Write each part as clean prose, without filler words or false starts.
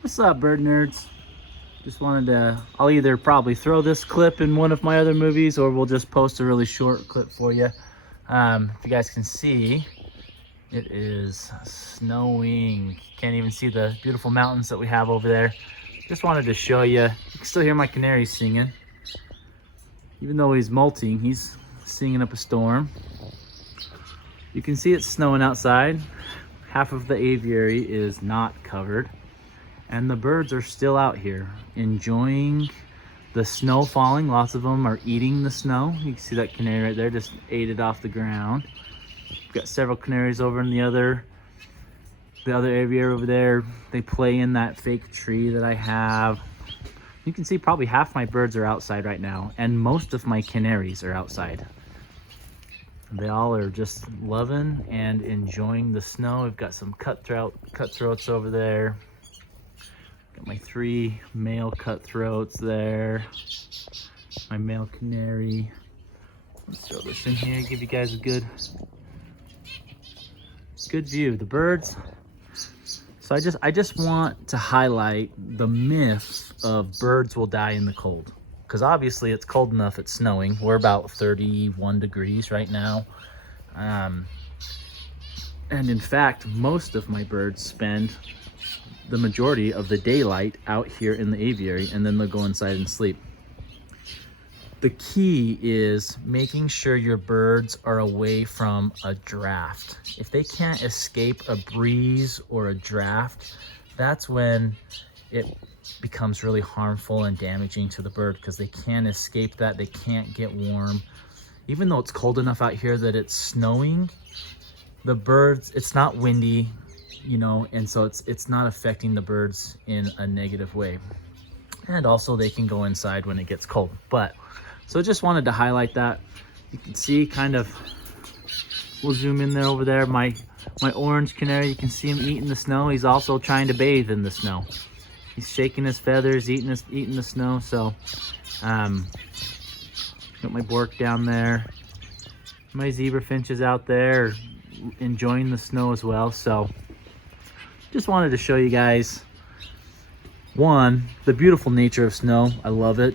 What's up, bird nerds? Just wanted to, I'll either probably throw this clip in one of my other movies or we'll just post a really short clip for you. If you guys can see, it is snowing. Can't even see the beautiful mountains that we have over there. Just wanted to show you. You can still hear my canaries singing. Even though he's molting, he's singing up a storm. You can see it's snowing outside. Half of the aviary is not covered. And the birds are still out here enjoying the snow falling. Lots of them are eating the snow. You can see that canary right there just ate it off the ground. We've got several canaries over in the other aviary over there. They play in that fake tree that I have. You can see probably half my birds are outside right now, and most of my canaries are outside. They all are just loving and enjoying the snow. We've got some cutthroats over there. Got my 3 male cutthroats there. My male canary. Let's throw this in here, give you guys a good view. The birds. So I just want to highlight the myth of birds will die in the cold. Because obviously it's cold enough, it's snowing. We're about 31 degrees right now. And in fact, most of my birds spend the majority of the daylight out here in the aviary, and then they'll go inside and sleep. The key is making sure your birds are away from a draft. If they can't escape a breeze or a draft, that's when it becomes really harmful and damaging to the bird, because they can't escape that. They can't get warm. Even though it's cold enough out here that it's snowing, the birds, it's not windy, you know, and so it's not affecting the birds in a negative way. And also they can go inside when it gets cold. But so just wanted to highlight that. You can see kind of, we'll zoom in there over there, my orange canary. You can see him eating the snow. He's also trying to bathe in the snow. He's shaking his feathers, eating the snow. So got my Bork down there. My zebra finches out there enjoying the snow as well. So just wanted to show you guys, 1, the beautiful nature of snow. I love it.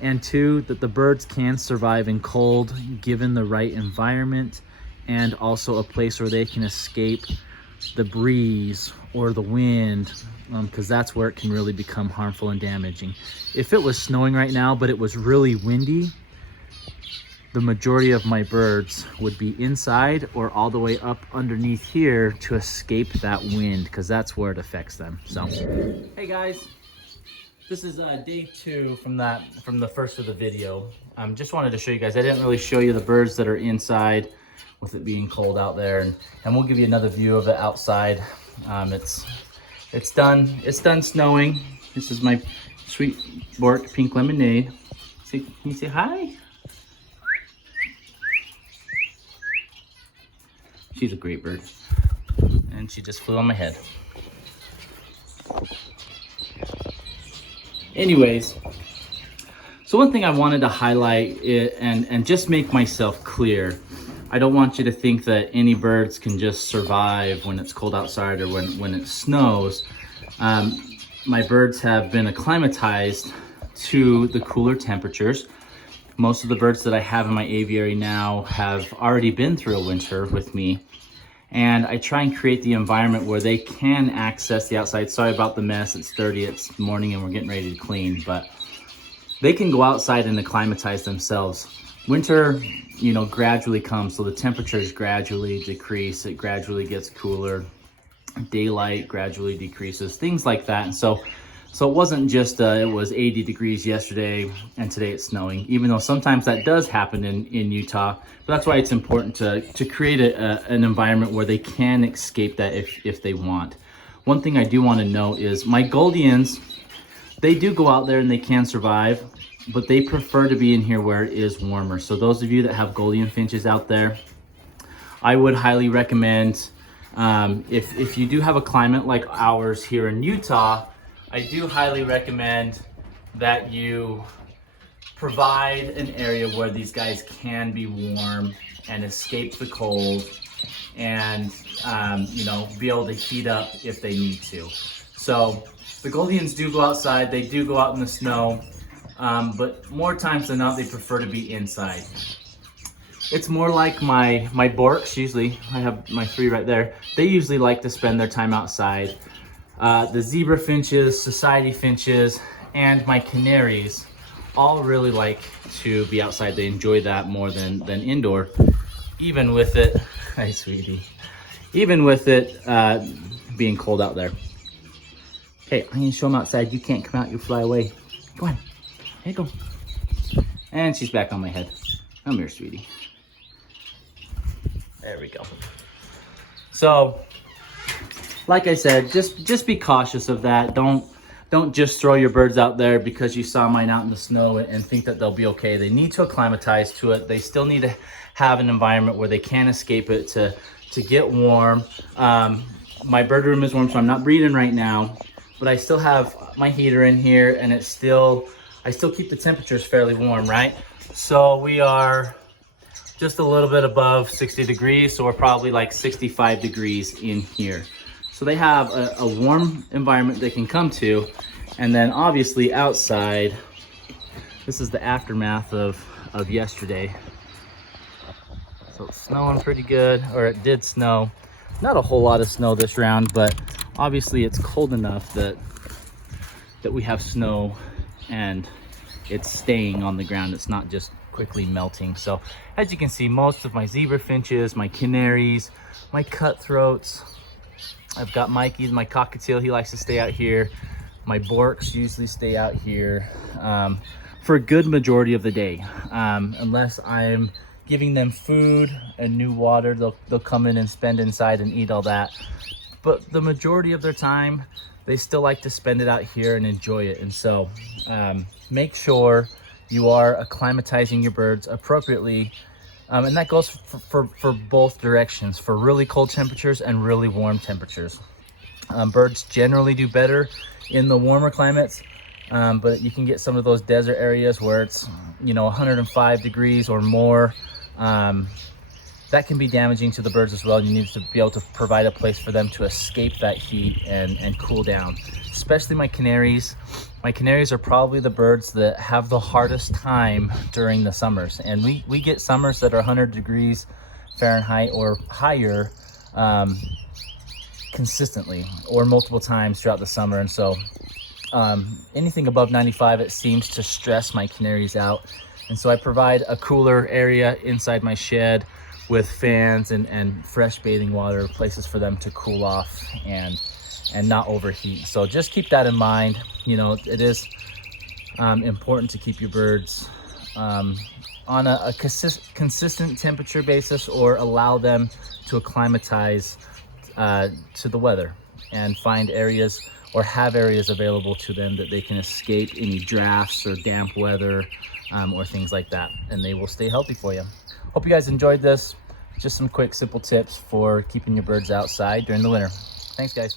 And 2, that the birds can survive in cold given the right environment, and also a place where they can escape the breeze or the wind, because that's where it can really become harmful and damaging. If it was snowing right now but it was really windy, the majority of my birds would be inside or all the way up underneath here to escape that wind, because that's where it affects them. So hey guys, this is day 2 from the first of the video. Just wanted to show you guys, I didn't really show you the birds that are inside with it being cold out there, and we'll give you another view of it outside. It's done snowing. This is my sweet Bork Pink Lemonade. Can you say hi? She's a great bird. And she just flew on my head. Anyways, so one thing I wanted to highlight and just make myself clear. I don't want you to think that any birds can just survive when it's cold outside or when it snows. My birds have been acclimatized to the cooler temperatures. Most of the birds that I have in my aviary now have already been through a winter with me. And I try and create the environment where they can access the outside. Sorry about the mess, it's dirty, it's morning and we're getting ready to clean, but they can go outside and acclimatize themselves. Winter, you know, gradually comes, so the temperatures gradually decrease, it gradually gets cooler, daylight gradually decreases, things like that. And so it wasn't just it was 80 degrees yesterday and today it's snowing, even though sometimes that does happen in Utah. But that's why it's important to create an environment where they can escape that if they want. One thing I do want to note is my Gouldians, they do go out there and they can survive, but they prefer to be in here where it is warmer. So those of you that have Gouldian finches out there, I would highly recommend, if you do have a climate like ours here in Utah, I do highly recommend that you provide an area where these guys can be warm and escape the cold and, you know, be able to heat up if they need to. So the Goldenians do go outside, they do go out in the snow, but more times than not, they prefer to be inside. It's more like my Borks, usually, I have my 3 right there, they usually like to spend their time outside. The zebra finches, society finches, and my canaries all really like to be outside. They enjoy that more than indoor, even with it, hi sweetie, even with it being cold out there. Okay, I'm gonna show them outside. You can't come out, you fly away. Go on, here you go. And she's back on my head. Come here, sweetie. There we go. So, like I said, just be cautious of that. Don't just throw your birds out there because you saw mine out in the snow and think that they'll be okay. They need to acclimatize to it. They still need to have an environment where they can escape it to get warm. My bird room is warm, so I'm not breeding right now, but I still have my heater in here, and I still keep the temperatures fairly warm, right? So we are just a little bit above 60 degrees, so we're probably like 65 degrees in here. So they have a warm environment they can come to. And then obviously outside, this is the aftermath of yesterday. So it's snowing pretty good, or it did snow. Not a whole lot of snow this round, but obviously it's cold enough that we have snow and it's staying on the ground. It's not just quickly melting. So as you can see, most of my zebra finches, my canaries, my cutthroats, I've got Mikey, my cockatiel, he likes to stay out here. My Borks usually stay out here for a good majority of the day. Unless I'm giving them food and new water, they'll come in and spend inside and eat all that. But the majority of their time, they still like to spend it out here and enjoy it. And so make sure you are acclimatizing your birds appropriately. And that goes for both directions, for really cold temperatures and really warm temperatures. Birds generally do better in the warmer climates, but you can get some of those desert areas where it's, you know, 105 degrees or more. That can be damaging to the birds as well. You need to be able to provide a place for them to escape that heat and cool down, especially my canaries. My canaries are probably the birds that have the hardest time during the summers. And we get summers that are 100 degrees Fahrenheit or higher consistently, or multiple times throughout the summer. And so anything above 95, it seems to stress my canaries out. And so I provide a cooler area inside my shed with fans and fresh bathing water, places for them to cool off and not overheat. So just keep that in mind. You know, it is important to keep your birds on a consistent temperature basis, or allow them to acclimatize to the weather and find areas or have areas available to them that they can escape any drafts or damp weather or things like that, and they will stay healthy for you. Hope you guys enjoyed this. Just some quick, simple tips for keeping your birds outside during the winter. Thanks, guys.